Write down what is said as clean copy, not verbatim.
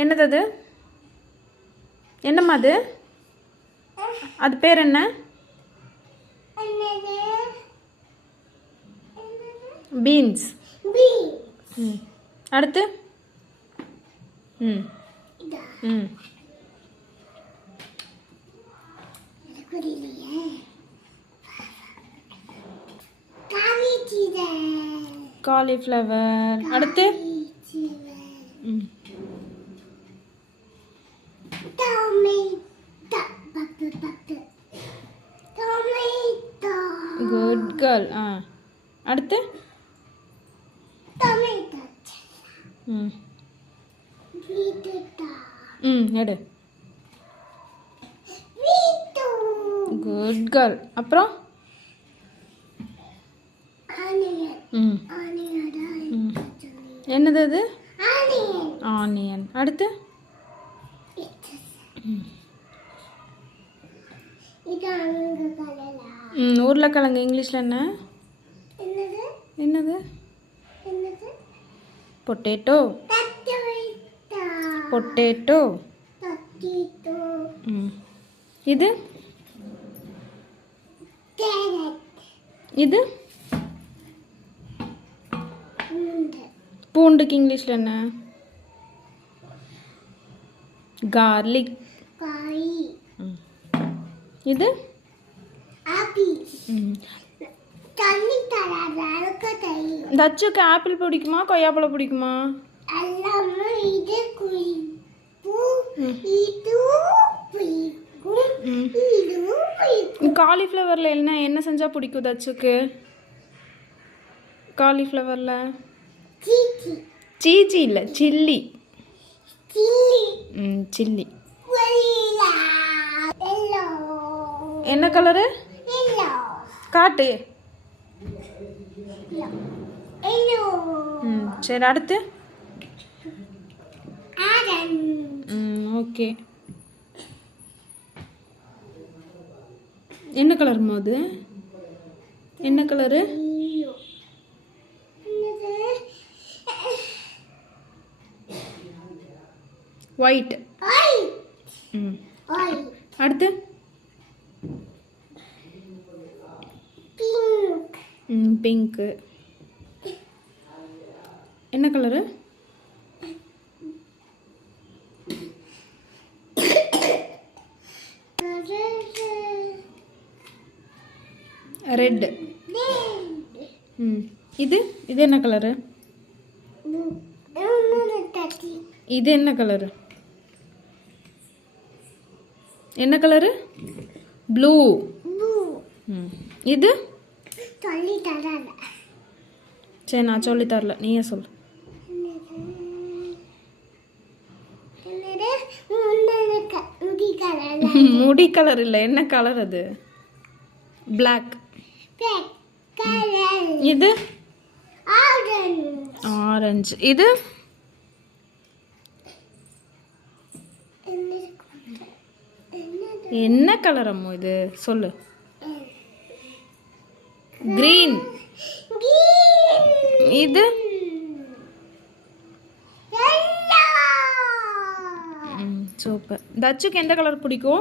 என்னது அது? என்னம்மா அது? அது பேர் என்ன? பீன்ஸ். அடுத்து ம் ம் காலிஃப்ளவர். அடுத்து ம் குட் கேர்ள். அடுத்து ம் எடு. Good girl. அப்புறம் ம் என்னது அது? ஆனியன். அடுத்து உருளைக்கிழங்கு. இங்கிலீஷில் என்ன? என்னது? பொட்டேட்டோ. பொட்டேட்டோ. இது இது பூண்டுக்கு இங்கிலீஷில் என்ன? கார்லிக். இது தச்சுக்கு ஆப்பிள் பிடிக்குமா கொய்யாப்பழம் பிடிக்குமா? காலிஃப்ளவரில் என்ன செஞ்சால் பிடிக்கும் தச்சுக்கு? காலிஃப்ளவரில் சீச்சி இல்லை, சில்லி. சில்லி. என்ன கலரு? காட்டு. சரி, அடுத்து ஓகே. என்ன கலர் அது? என்ன கலரு? ஒயிட். அடுத்து பிங்க்கு. என்ன கலரு? ரெட். இது என்ன கலரு? இது என்ன கலரு? என்ன கலரு? ப்ளூ. இது சரி, நான் சொல்லி தரல, நீயே சொல்லு. முடி கலர் இல்லை, என்ன கலர் அது? பிளாக். இது ஆரஞ்சு. இது என்ன கலர் அம்மோ? இது சொல்லு. கிரீன். இது சூப்பர். தச்சுக்கு எந்த கலர் பிடிக்கும்?